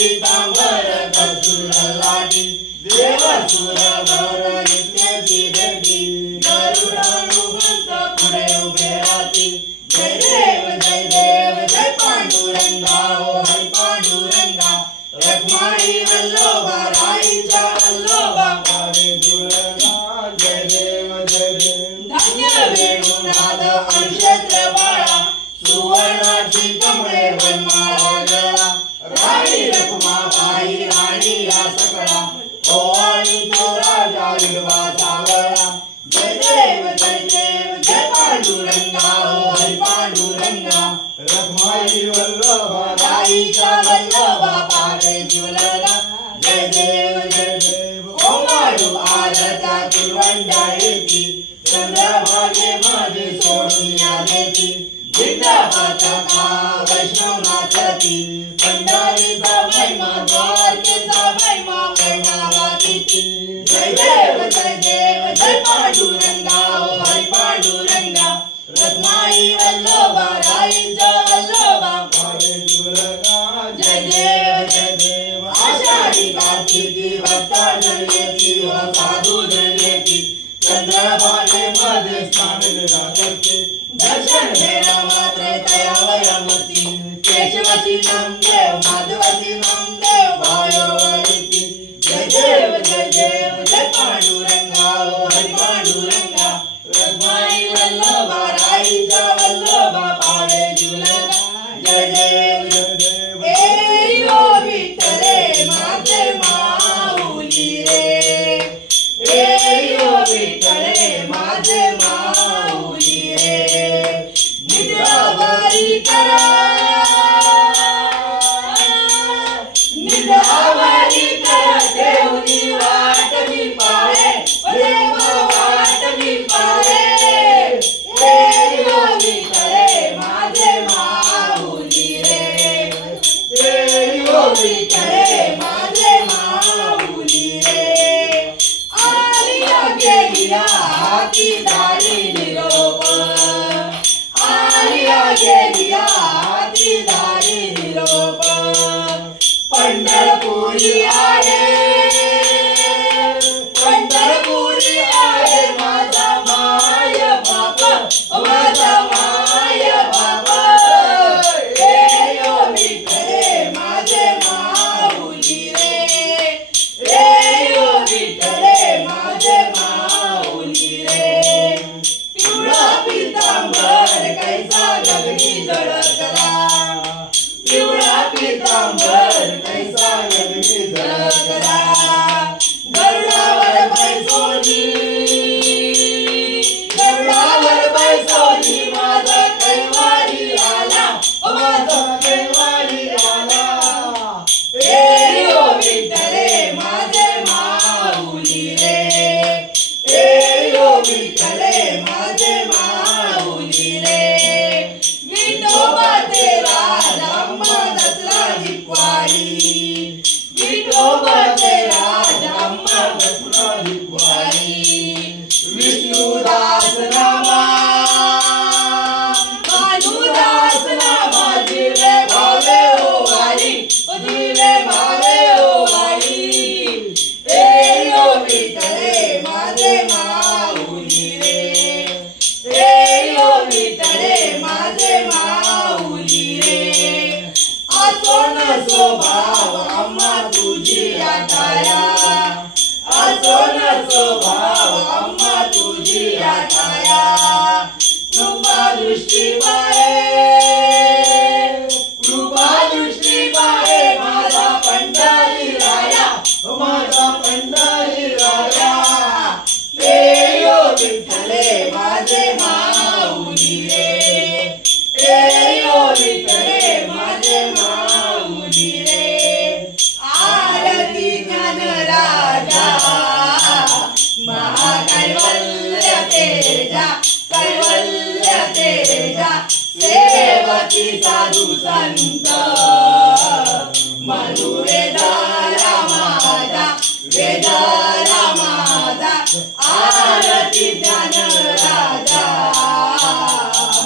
Pitaambara Kasura Lati देवासुर गौर नित्याची भेटी गरुडानुबंत पुढे उभे राहती जय देव जय पांडुरंगा ओ हरी पांडुरंगा रखमाई वल्लभा राईच्या वल्लभा पावे जुळगा जय देव धन्य वेणुनाद अंशत्र बाळा सुवर्णाची कमळे वनमाळा गळा राणी रखमाबाई राणी या सकळा ओवाळी तो राजा विडवा सावळा जय देव जय पांडुरंगा ओ हरी पांडुरंगा रखमाई वल्लभा राईच्या वल्लभा पावे जुळगा जय देव ओवाळू आरता कुरवंडा येती चंद्रभागे माझे सोडून आले ती जिंदा पताका वैष्णवनाथाची पंढरीचा महिमा द्वारकेचा महिमा महिमावाची जय देव जय पांडुरंगा ओ हरी पांडुरंगा रखमाई वल्लभा राईच्या वल्लभा पावे जुळगा जय देव आषाढी कार्तिकी भक्ता जन येती व साधू जन येती चंद्रभागे मध्ये स्नान करते दर्शन घेणा मात्र तयावयामती केशवसी नामदेव माधवसी नामदेव भायोवती जय देव जय पांडुरंगा ओ हरी पांडुरंगा रखमाई वल्लभा राईच्या वल्लभा पावे जुळगा जय देव ए यो विठ्ठले माझे माऊली रे ए यो विठ्ठले माझे माऊली रे निद्रावारी करा देवनी वाट मी पाहे देवा वाट मी पाहे हे यो विठ्ठले माझे माऊली रे हे यो विठ्ठले माझे माऊली रे आलिया गेलिया हाती दारी निरोप आलिया गेलिया हाती दारी निरोप पंढरपुरी आहे माझा माय बाप माझा माय बाप हे यो विठ्ठले माझे माऊली रे हे यो विठ्ठले माझे माऊली रे पिवळा पितांबर कैसा गगनी जळकला पिवळा पितांबर कैसा गगनी जळकला गरुडावर बैसोनी माझा कैवारी आला माझा कैवारी आला हे यो विठ्ठले माझे माऊली रे हे यो विठ्ठले माझे माऊली रे विठोबाचे राज अम्मा दसरा दिवाळी विठोबाचे राज अम्मा दसरा दिवाळी विष्णुदास नामा भानुदास नामा जीवे भावे ओ वारी जीवे भावे ओ वारी हे यो विठ्ठले माझे माऊली रे हे यो विठ्ठले माझे माऊली रे आसोन स्वभाव अम्मा तुझी आटाया आसोन स्वभाव अम्मा तुझी आटाया कृपा दृष्टी बाहे माझा पंढरी राया माझा पंढरी राया हे यो विठ्ठले माझे माऊली रे हे यो विठ्ठले माझे माऊली रे आरती ज्ञान राजा महाकैवल्य तेजा कैवल्य तेजा सेवकी साधू संत मनु वेदाला माझा आरती ज्ञान राजा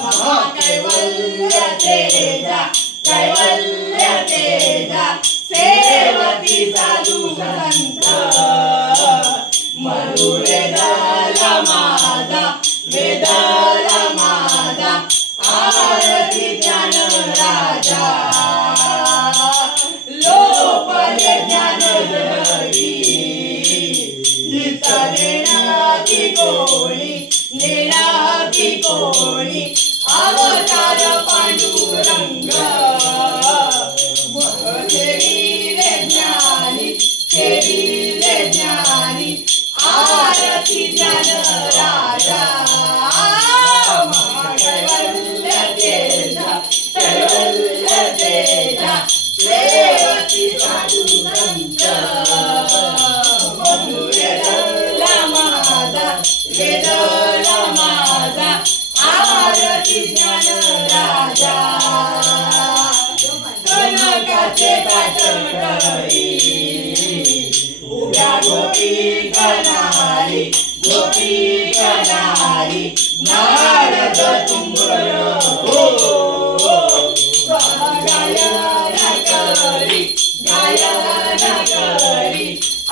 महाकैवल्य तेजा कैवल्य तेजा सेवकी साधू संत हरी गीता नेणाती कोणी अवतार पांडुरंग देवीरे ज्ञानी आरती ज्ञान राजा कैवल्य तेजा रेवती साधु संत वेदला माझा आरती ज्ञान राजा कनकाचे काटकरी उभ्या गोपी कनारी नारद तुंबर हो गायन करी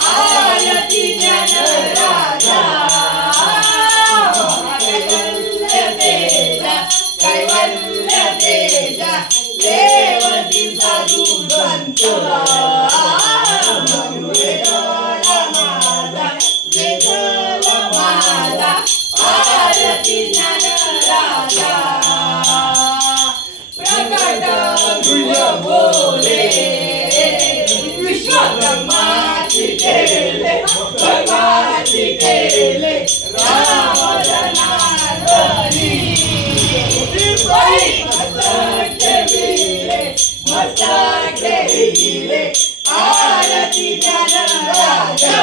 आरती ज्ञान राजा कैवल्य तेजा रेवती साधु संत आरती ज्ञान राजा प्रकट गुह्य बोले विश्वकर्माची केले राम जनार्दनी मस्तक ठेविले आरती ज्ञान राजा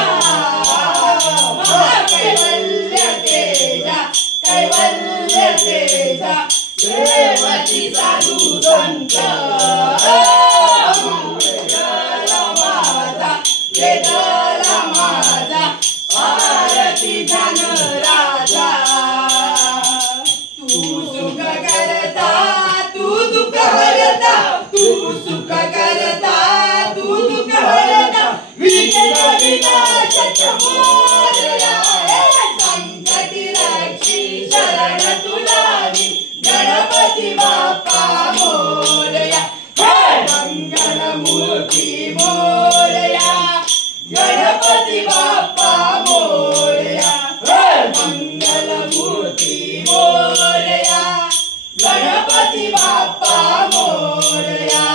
कैवल्य तेजा रेवती साधु संत वेदला माझा आरती ज्ञान राजा तू सुख करता तू दुःख हरता तू सुख करता तू दुःख हरता विघ्न विनाशक मोरया संकटी रक्षी शरण तुला गणपती बाप्पा मोरया मंगल मूर्ती मोरया गणपती बाप्पा मोरया मंगल मूर्ती मोरया गणपती बाप्पा मोरया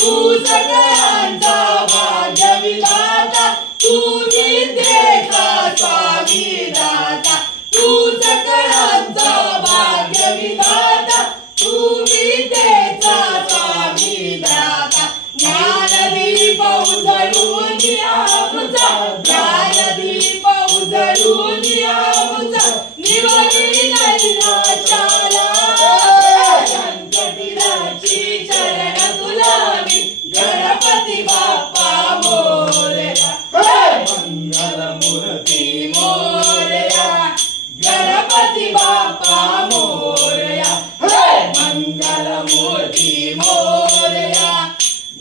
तू सगळ्यांचा भाग्य विधाता तू विद्येचा स्वामी दाता तू सगळ्यांचा भाग्य विधाता तू विद्येचा स्वामी दाता ज्ञानदीप उजळून आमचा ज्ञानदीप उजळून आमचा निवडी नैनाशाला संकटीराची चरण तुलावी गणपती बाप्पा मोरया मंगल मूर्ती मोरया गणपती बाप्पा मोरया मंगल मूर्ती मोरया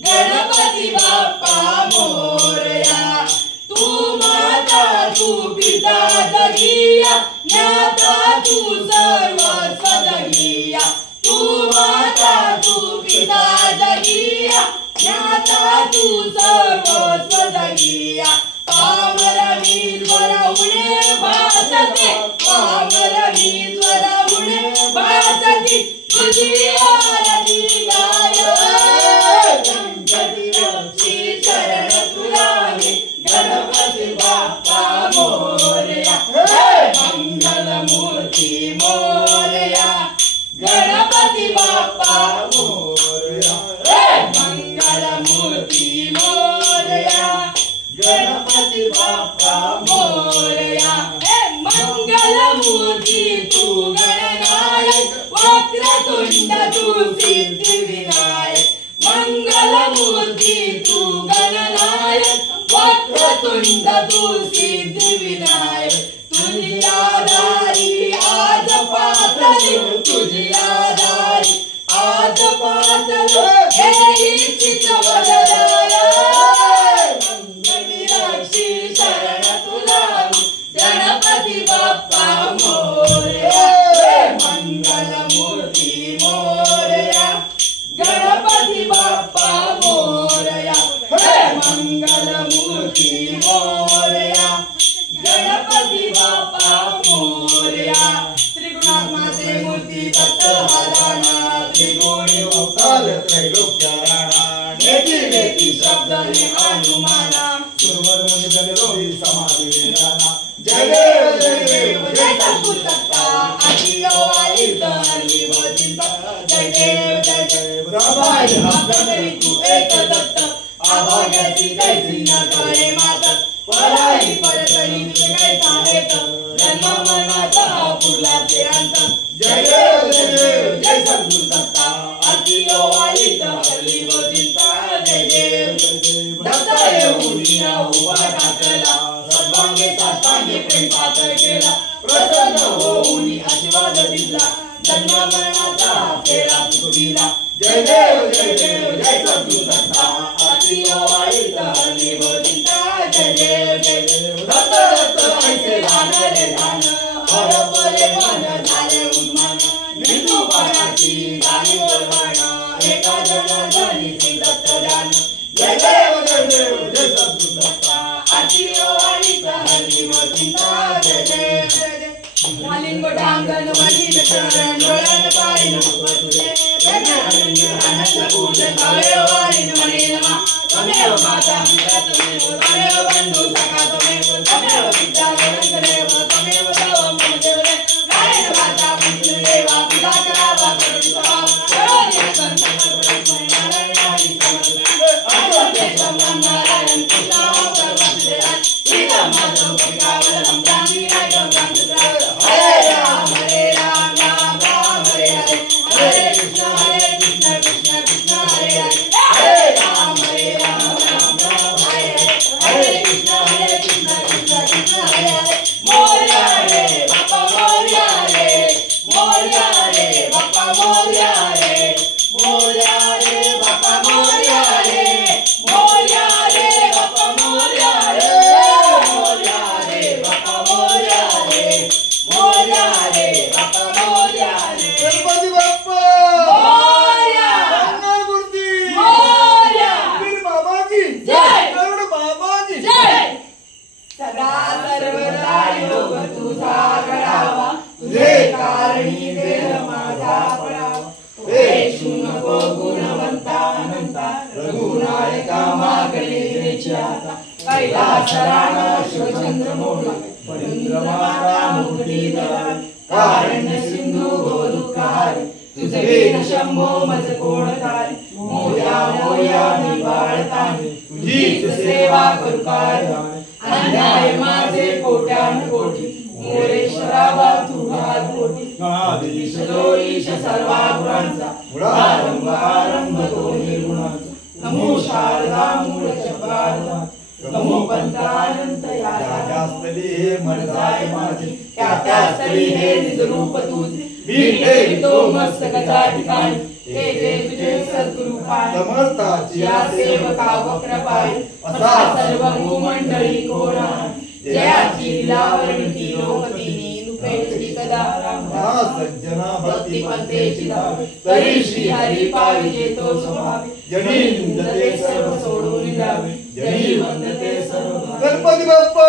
गणपती बाप्पा मोरया तू माता तू पिता जगिया ज्ञाता तू सर्वस्व जगिया तू माता तू पिता जगिया ज्ञाता तू सर्वस्व जगिया पामरमीश्वर उणे भासते पामरमीश्वर उणे भासती तुझी आरती गाय संकटी रक्षी शरण तुलावी गणपती बाप्पा मोरया मंगल मूर्ती मोरया गणपती बाप्पा मोरया मंगल मूर्ती मोरया गणपती बाप्पा मोरया मंगल मूर्ती तू गणनायक वक्रतुंड तू सिद्धिविनायक मंगल मूर्ती तू गणनायक वक्रतुंड तू सिद्धिविनायक तुझी आधारी आज पातळी तुझी आधारी आज पातळी हे इच्छित बदलाया मंगली रक्षी शरण तुलावी गणपती बाप्पा मोरया मंगल मूर्ती मोरया गणपती बाप्पा मोरया मंगल मूर्ती मूर्ती मोरया, गणपती बाप्पा मोरया, त्रिगुणात माते मूर्ती दत्तहाराणा, त्रिगुणी अवतार त्रैलोक्य राणा, नेती नेती शब्दाने अनुमाना, सुरवर मुनी जले रोही समाधी वेदाना, जय देव जय सद्गुरु दत्ता, आजी ओवाळी तरली वचिंता, जय देव प्रभाय भक्तरी तू एक दत्त, आभाग्याची कैसी न कळे मात, पराई परतरी तुझे काय सांगेत, जन्म मरणाचा पुरला ते अंत, जय देव जय सद्गुरु दत्ता, आजी ओवाळी तरली वचिंता, जय देव दत्त येऊन उभा टाकला, सर्वांगे साष्टांगे प्रेम पातळ केला, प्रसन्न होऊन आशीर्वाद दिला, जन्म मरणाचा फेरा चुकविला, जय देव जय सद्गुरु दत्ता, आरती ओवाळी तरली वचिंता, जय देव दत्त दत्त ऐसे लागले ध्यान, हरपले मन झाले उन्मान, निंदूपणाची गाणी बोलवाण, एका जनार्दनीचे दत्त ध्यान, जय देव जय सद्गुरु दत्ता, आरती ओवाळी तरली वचिंता, जय देव घालीन गोटांगण वजील चरण, डोळ्यात पाळीन तुझे, आनंद पूजन भावे वाळीन म्हणेन मा, तमेव माता पिता तमेव बंधू सखा तमेव विद्या देव तमेव देव मम देव रे, नारायण माता पुत्र देवा पूजा करावा करुणी सभा, करोनी संत नारायणानी समर्थ, अजोतेशम नारायण कृष्ण वसुदेवा, श्रीराम माधव कविकावलम गांधी नायकम गांधीरा, हरे राम राम राम हरे हरे, हरे कृष्ण कृष्ण कृष्ण हरे हरे, हरे राम राम राम हरे हरे, हरे कृष्ण कृष्ण हरे हरे, मोरया रे बाप्पा मोरया रे, मोरया रे बाप्पा मोरया रे, मोरया रे बाप्पा मोरया रे, मोरया रे बाप्पा मोरया रे, मोरया रे बाप्पा मोरया रे, मोरया रे बाप्पा मोरया रे, गणपती बाप्पा मोरया, मंगलमूर्ती मोरया, वीर बाबा की जय, गरुड बाबा की जय, सदा सर्वदा योग तुझा घडावा, तुझे कारणी देह माझा पडावा, वेशू नको गुणवंता अनंता, रघुनायका मागणे देशाता, कैलास राणा शिवचंद्र मोहन, परिंद्रमाता मुक्ती धरावी, कारण्य सिंधू गोदुःखारी, तुझे वेद शंभो मज कोण तारी, मोया मोया निवाळतानी, तुझीच सेवा करू काय अन्याय माझे कोट्यान कोटी, मोरेश्वरावा तुझा कोटी, गणाधीश जो ईश सर्वा गुणांचा, आरंभ आरंभ तो निर्गुणांचा, नमो शारदा मूळ शब्दार्था, नमो पंचानंत या स्थली हे मन जाय माझे, त्या स्थली हे निज रूप तुझे, मी तो मस्तकाच्या ठिकाणी, हे तुझे सद्गुरु पाय, समर्थाची या सेवका वक्र पाय, असा सर्व भूमंडळी कोण आहे, जयाची लीलावर्णिती लोकतिनी, दुपेची कदा राम सज्जना भक्ती पंथेची धावे, तरी श्री हरी पाविजे तो स्वभावे, जनी निंदते सर्व सोडून द्यावे, जनी वंदते सर्व, गणपती बाप्पा